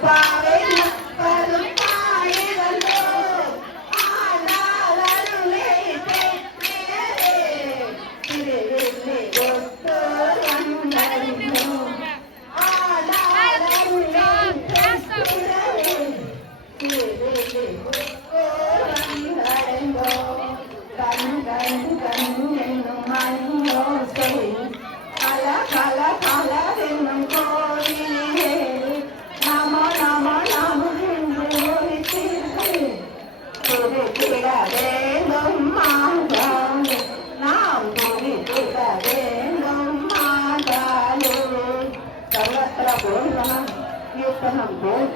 திருப்பாவை நற்பதும் பாடிவந்தோ ஆனால் அருளை பெற்றே திருவில்லை ஒத்தோர் வந்தோ ஆனால் அருளை பெற்றே திருவில்லை ஒத்தோர் வந்தோ கண் கண் கண் என்னும் மணியோசை கல கல கலவென்னும் கோவிலே நம நம நம என்று குறிப்பிட வேண்டும் மாந்தாலே நாம் குறிப்பிட வேண்டும் மாந்தாலே சர்வத்திர போல் யுத்தனம் போல்